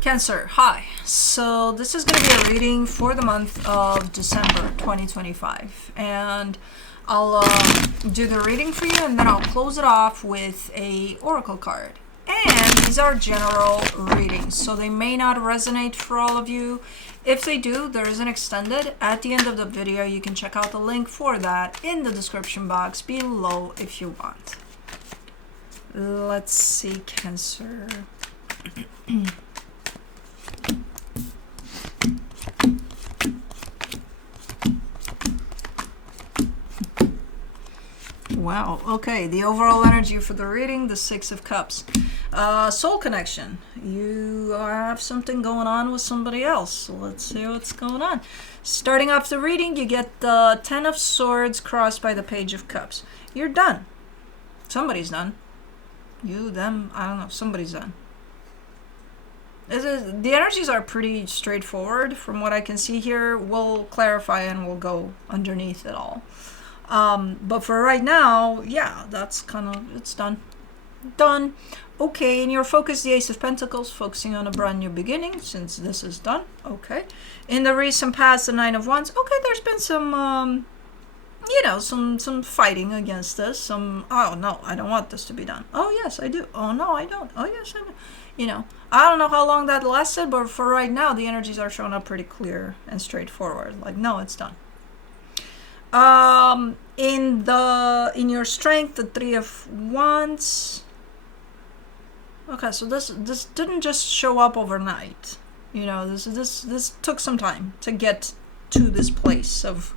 Cancer, hi. So this is going to be a reading for the month of December 2025. And I'll do the reading for you, and then I'll close it off with a oracle card. And these are general readings, so they may not resonate for all of you. If they do, there is an extended. At the end of the video, you can check out the link for that in the description box below if you want. Let's see, Cancer. Wow, okay, the overall energy for the reading, the Six of Cups. Soul connection. You have something going on with somebody else. So let's see what's going on. Starting off the reading, you get the Ten of Swords crossed by the Page of Cups. You're done. Somebody's done. You, them, I don't know, somebody's done. The energies are pretty straightforward from what I can see here. We'll clarify and we'll go underneath it all. But for right now, yeah, that's kind of, it's done. Done. Okay, in your focus, the Ace of Pentacles, focusing on a brand new beginning, since this is done. Okay. In the recent past, the Nine of Wands. Okay, there's been some, some fighting against this. Oh, no, I don't want this to be done. Oh, yes, I do. Oh, no, I don't. Oh, yes, I do. I don't know how long that lasted, but for right now, the energies are showing up pretty clear and straightforward. Like, no, it's done. In your strength, the Three of Wands. Okay, so this didn't just show up overnight. This took some time to get to this place of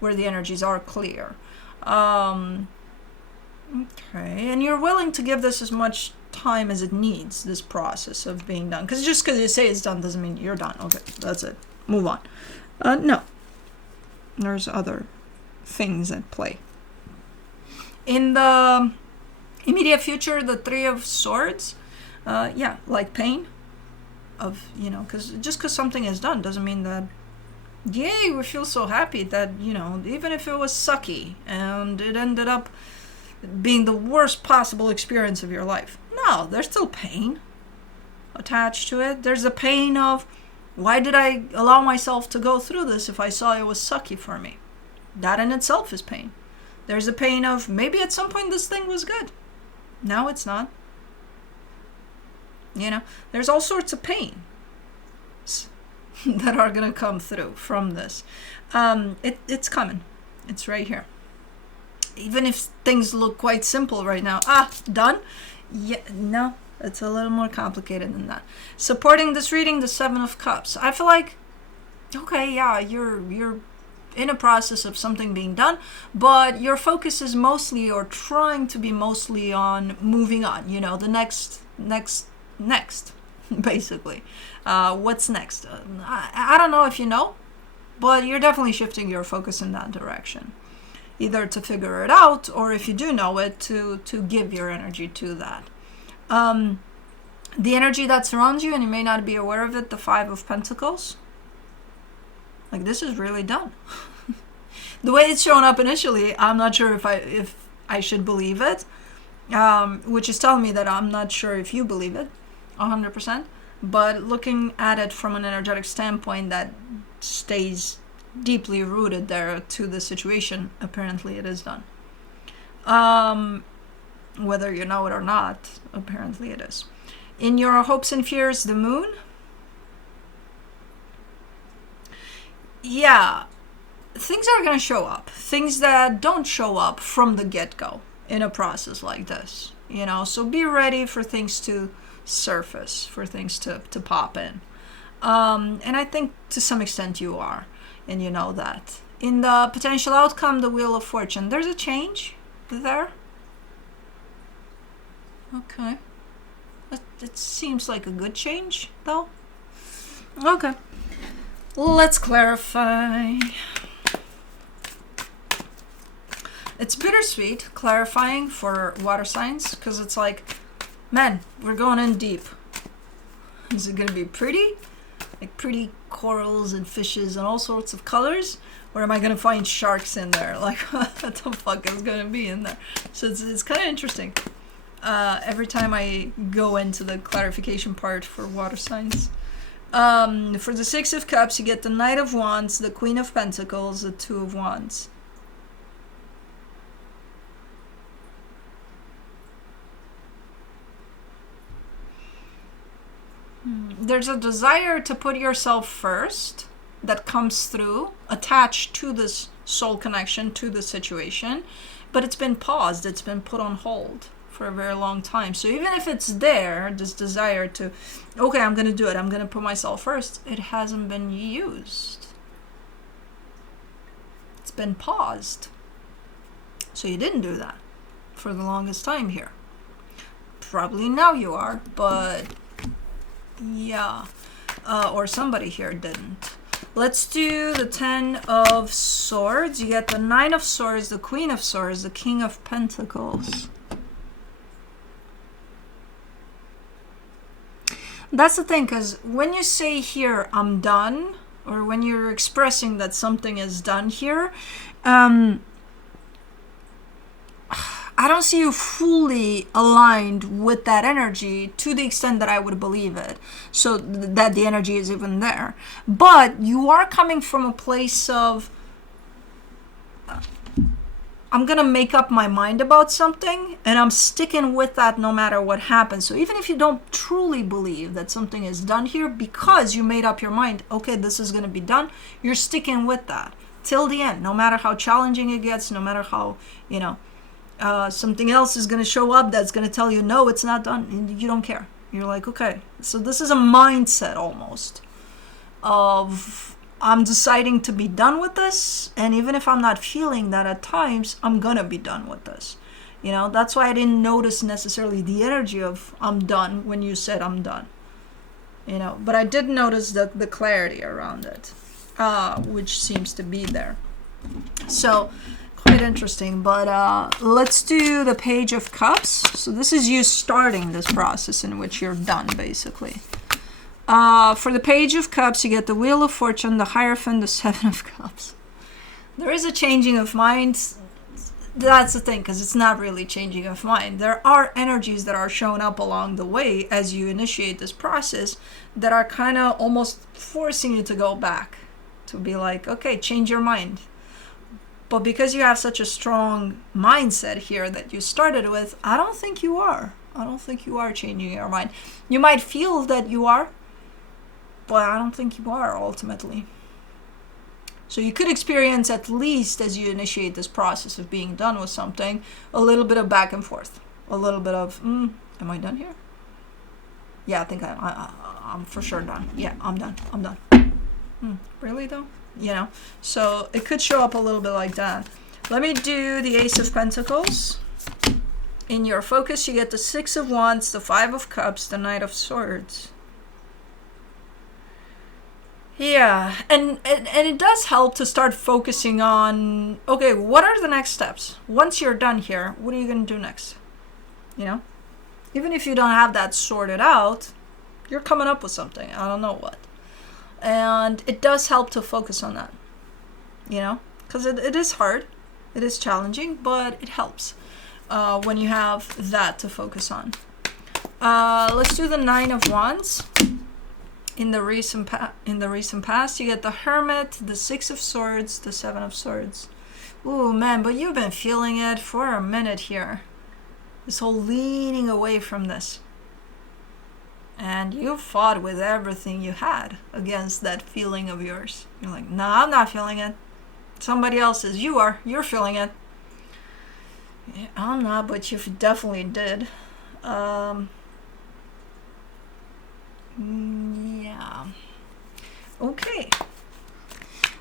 where the energies are clear. Okay, and you're willing to give this as much time as it needs, this process of being done. Because just because you say it's done doesn't mean you're done. Okay, that's it. Move on. No. There's other things at play. In the immediate future, the Three of Swords, like pain of, because just because something is done doesn't mean that, yay, we feel so happy that, even if it was sucky and it ended up being the worst possible experience of your life. No, there's still pain attached to it. There's the pain of, why did I allow myself to go through this if I saw it was sucky for me? That in itself is pain. There's a pain of, maybe at some point this thing was good. Now it's not. There's all sorts of pain that are going to come through from this. It's coming. It's right here. Even if things look quite simple right now. Done? Yeah, no. It's a little more complicated than that. Supporting this reading, the Seven of Cups. I feel like, okay, yeah, you're in a process of something being done, but your focus is mostly, or trying to be mostly, on moving on. The next, basically. What's next? I don't know if you know, but you're definitely shifting your focus in that direction. Either to figure it out, or if you do know it, to give your energy to that. The energy that surrounds you, and you may not be aware of it, the Five of Pentacles. Like, this is really done. The way it's shown up initially, I'm not sure if I should believe it, which is telling me that I'm not sure if you believe it 100%, but looking at it from an energetic standpoint that stays deeply rooted there to the situation, apparently it is done. Whether you know it or not, apparently it is. In your hopes and fears, the Moon. Yeah, things are going to show up. Things that don't show up from the get-go in a process like this. So be ready for things to surface, for things to pop in. And I think to some extent you are, and you know that. In the potential outcome, the Wheel of Fortune, there's a change there. Okay. It seems like a good change, though. Okay. Let's clarify. It's bittersweet, clarifying for water signs, because it's like, man, we're going in deep. Is it going to be pretty? Like pretty corals and fishes and all sorts of colors? Or am I going to find sharks in there? Like, what the fuck is going to be in there? So it's kind of interesting. every time I go into the clarification part for water signs. For the Six of Cups, you get the Knight of Wands, the Queen of Pentacles, the Two of Wands. There's a desire to put yourself first that comes through, attached to this soul connection, to the situation, but it's been paused, it's been put on hold for a very long time. So even if it's there, this desire to, okay, I'm going to do it, I'm going to put myself first, it hasn't been used. It's been paused. So you didn't do that for the longest time here. Probably now you are, but yeah, or somebody here didn't. Let's do the Ten of Swords. You get the Nine of Swords, the Queen of Swords, the King of Pentacles. That's the thing, because when you say here, I'm done, or when you're expressing that something is done here, I don't see you fully aligned with that energy to the extent that I would believe it. So that the energy is even there. But you are coming from a place of, I'm going to make up my mind about something and I'm sticking with that no matter what happens. So even if you don't truly believe that something is done here, because you made up your mind, okay, this is going to be done, you're sticking with that till the end, no matter how challenging it gets, no matter how, something else is going to show up that's going to tell you, no, it's not done. You don't care. You're like, okay. So this is a mindset almost of, I'm deciding to be done with this. And even if I'm not feeling that at times, I'm going to be done with this. That's why I didn't notice necessarily the energy of I'm done when you said I'm done. But I did notice the clarity around it, which seems to be there. So quite interesting, but let's do the Page of Cups. So this is you starting this process in which you're done, basically. For the Page of Cups, you get the Wheel of Fortune, the Hierophant, the Seven of Cups. There is a changing of mind. That's the thing, because it's not really changing of mind. There are energies that are showing up along the way as you initiate this process that are kind of almost forcing you to go back, to be like, okay, change your mind. But because you have such a strong mindset here that you started with, I don't think you are. I don't think you are changing your mind. You might feel that you are, but I don't think you are ultimately. So you could experience, at least as you initiate this process of being done with something, a little bit of back and forth. A little bit of, am I done here? Yeah, I think I'm for sure done. Yeah, I'm done. I'm done. Really though? So it could show up a little bit like that. Let me do the Ace of Pentacles. In your focus, you get the Six of Wands, the Five of Cups, the Knight of Swords. Yeah, and it does help to start focusing on, okay, what are the next steps? Once you're done here, what are you going to do next? Even if you don't have that sorted out, you're coming up with something. I don't know what. And it does help to focus on that, because it is hard, it is challenging, but it helps when you have that to focus on. Let's do the Nine of Wands. In the recent past, you get the Hermit, the Six of Swords, the Seven of Swords. Ooh, man, but you've been feeling it for a minute here. This whole leaning away from this. And you fought with everything you had against that feeling of yours. You're like, no, I'm not feeling it. Somebody else is. You're feeling it. Yeah, I'm not, but you definitely did. Yeah. Okay.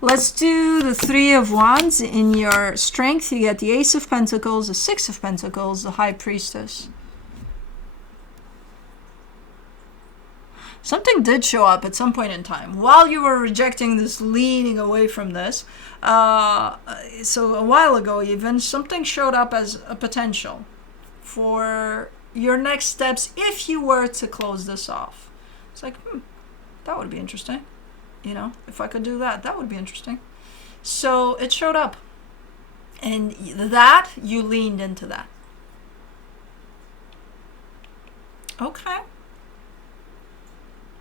Let's do the Three of Wands. In your strength, you get the Ace of Pentacles, the Six of Pentacles, the High Priestess. Something did show up at some point in time while you were rejecting this, leaning away from this. So a while ago even, something showed up as a potential for your next steps if you were to close this off. It's like, that would be interesting. If I could do that, that would be interesting. So it showed up. And that, you leaned into that. Okay.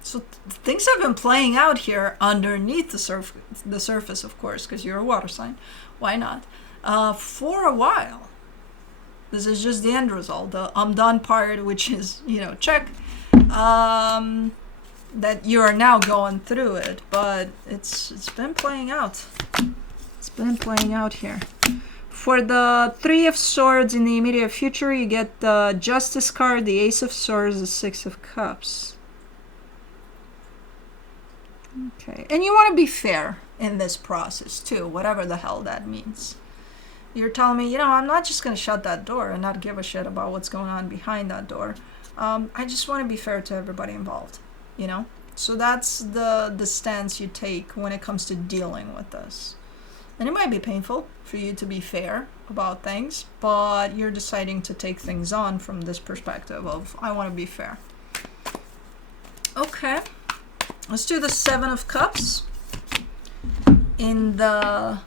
So things have been playing out here underneath the surface, of course, because you're a water sign. Why not? For a while. This is just the end result, the I'm done part, which is, check. That you are now going through it, but it's been playing out. It's been playing out here. For the Three of Swords in the immediate future, you get the Justice card, the Ace of Swords, the Six of Cups. Okay, and you want to be fair in this process too, whatever the hell that means. You're telling me, I'm not just going to shut that door and not give a shit about what's going on behind that door. I just want to be fair to everybody involved, So that's the stance you take when it comes to dealing with this. And it might be painful for you to be fair about things, but you're deciding to take things on from this perspective of, I want to be fair. Okay. Let's do the Seven of Cups. In the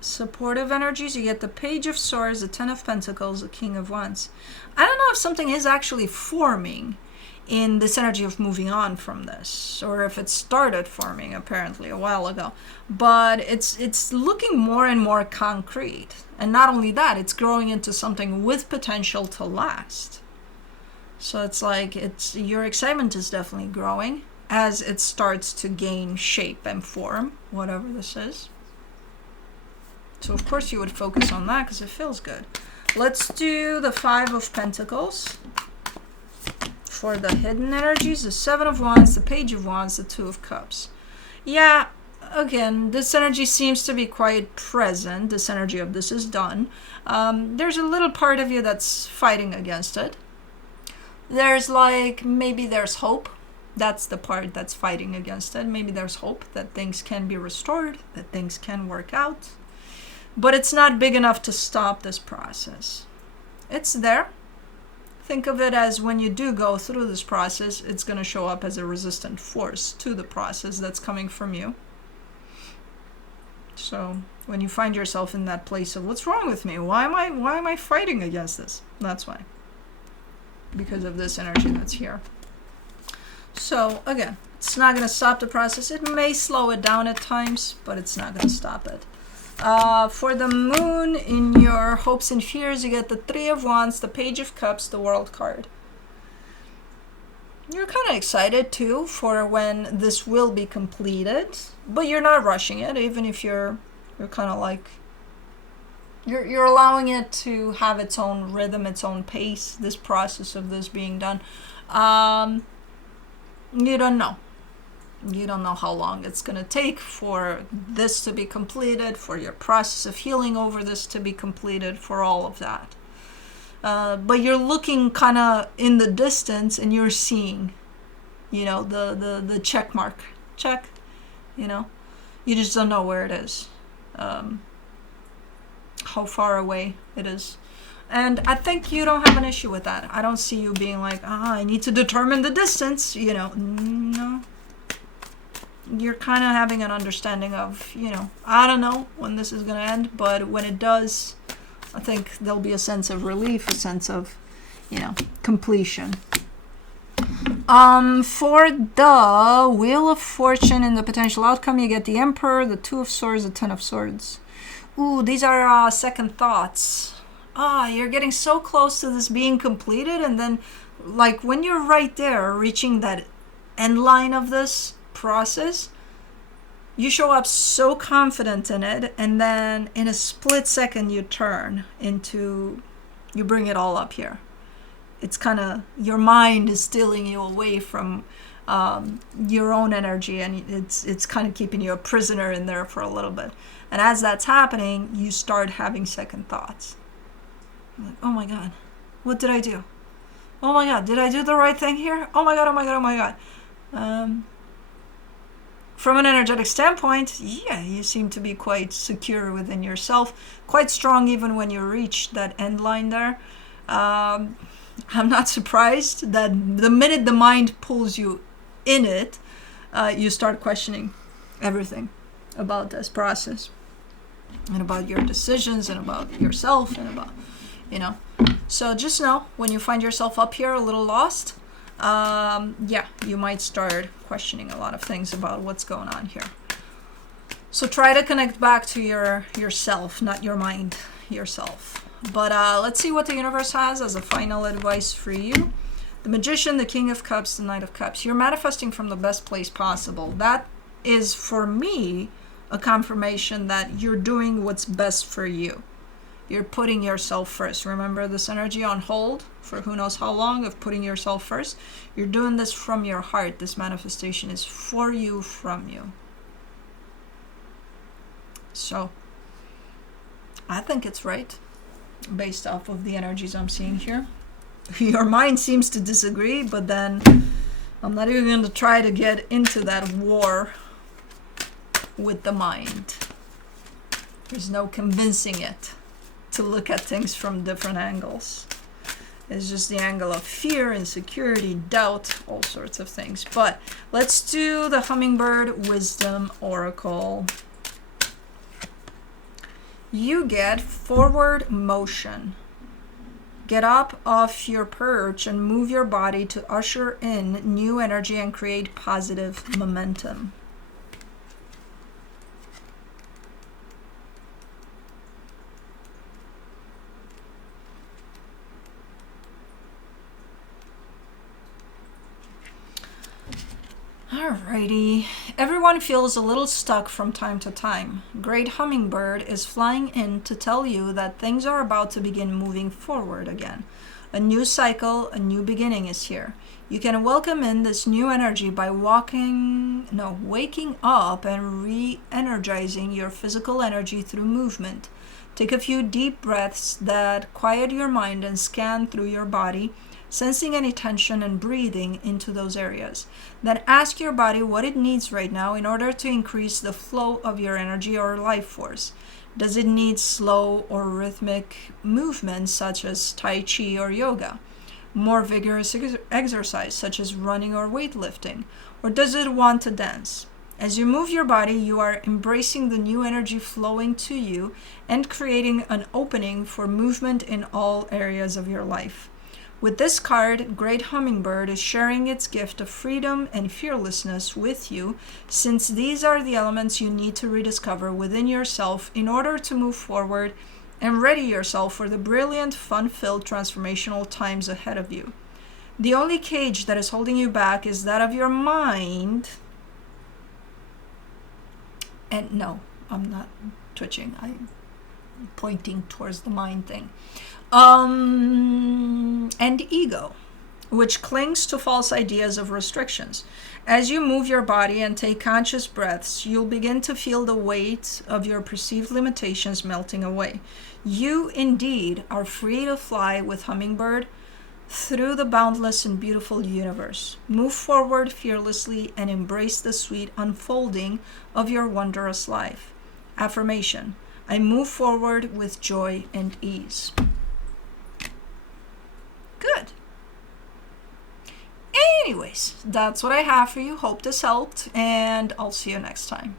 supportive energies, you get the Page of Swords, the Ten of Pentacles, the King of Wands. I don't know if something is actually forming in this energy of moving on from this, or if it started forming apparently a while ago, but it's looking more and more concrete. And not only that, it's growing into something with potential to last. So it's like your excitement is definitely growing as it starts to gain shape and form, whatever this is. So of course you would focus on that because it feels good. Let's do the Five of Pentacles. For the hidden energies, the Seven of Wands, the Page of Wands, the Two of Cups. Yeah, again, this energy seems to be quite present. This energy of this is done. There's a little part of you that's fighting against it. There's maybe there's hope. That's the part that's fighting against it. Maybe there's hope that things can be restored, that things can work out. But it's not big enough to stop this process. It's there. Think of it as when you do go through this process, it's going to show up as a resistant force to the process that's coming from you. So when you find yourself in that place of what's wrong with me? Why am I fighting against this? That's why. Because of this energy that's here. So again, it's not going to stop the process. It may slow it down at times, but it's not going to stop it. For the moon, in your hopes and fears, you get the Three of Wands, the Page of Cups, the World card. You're kind of excited too for when this will be completed, but you're not rushing it, even if you're kind of like, you're allowing it to have its own rhythm, its own pace, this process of this being done. You don't know. You don't know how long it's going to take for this to be completed, for your process of healing over this to be completed, for all of that. But you're looking kind of in the distance and you're seeing, the check mark. Check, You just don't know where it is, how far away it is. And I think you don't have an issue with that. I don't see you being like, I need to determine the distance, No. You're kind of having an understanding of, I don't know when this is going to end, but when it does, I think there'll be a sense of relief, a sense of, completion. For the Wheel of Fortune and the potential outcome, you get the Emperor, the Two of Swords, the Ten of Swords. Ooh, these are second thoughts. You're getting so close to this being completed, and then, when you're right there, reaching that end line of this process, you show up so confident in it, and then in a split second you bring it all up here. It's kind of, your mind is stealing you away from your own energy, and it's kind of keeping you a prisoner in there for a little bit. And as that's happening, you start having second thoughts. Like, oh my God, what did I do? Oh my God, did I do the right thing here? Oh my God, oh my God, oh my God. From an energetic standpoint, yeah, you seem to be quite secure within yourself, quite strong even when you reach that end line there. I'm not surprised that the minute the mind pulls you in it, you start questioning everything about this process and about your decisions and about yourself and about, you know. So just know when you find yourself up here a little lost, yeah, you might start questioning a lot of things about what's going on here. So try to connect back to yourself, not your mind, yourself. But let's see what the universe has as a final advice for you. The Magician, the King of Cups, the Knight of Cups. You're manifesting from the best place possible. That is, for me, a confirmation that you're doing what's best for you. You're putting yourself first. Remember this energy on hold for who knows how long of putting yourself first? You're doing this from your heart. This manifestation is for you, from you. So, I think it's right, based off of the energies I'm seeing here. Your mind seems to disagree, but then I'm not even going to try to get into that war with the mind. There's no convincing it to look at things from different angles. It's just the angle of fear, insecurity, doubt, all sorts of things. But let's do the Hummingbird Wisdom Oracle. You get forward motion. Get up off your perch and move your body to usher in new energy and create positive momentum. Alrighty, everyone feels a little stuck from time to time. Great Hummingbird is flying in to tell you that things are about to begin moving forward again. A new cycle, a new beginning is here. You can welcome in this new energy by waking up and re-energizing your physical energy through movement. Take a few deep breaths that quiet your mind and scan through your body, sensing any tension and breathing into those areas. Then ask your body what it needs right now in order to increase the flow of your energy or life force. Does it need slow or rhythmic movements such as Tai Chi or yoga? More vigorous exercise such as running or weightlifting? Or does it want to dance? As you move your body, you are embracing the new energy flowing to you and creating an opening for movement in all areas of your life. With this card, Great Hummingbird is sharing its gift of freedom and fearlessness with you, since these are the elements you need to rediscover within yourself in order to move forward and ready yourself for the brilliant, fun-filled, transformational times ahead of you. The only cage that is holding you back is that of your mind. And no, I'm not twitching. I'm pointing towards the mind thing. And ego, which clings to false ideas of restrictions. As you move your body and take conscious breaths, you'll begin to feel the weight of your perceived limitations melting away. You indeed are free to fly with Hummingbird through the boundless and beautiful universe. Move forward fearlessly and embrace the sweet unfolding of your wondrous life. Affirmation: I move forward with joy and ease. Good. Anyways, that's what I have for you. Hope this helped, and I'll see you next time.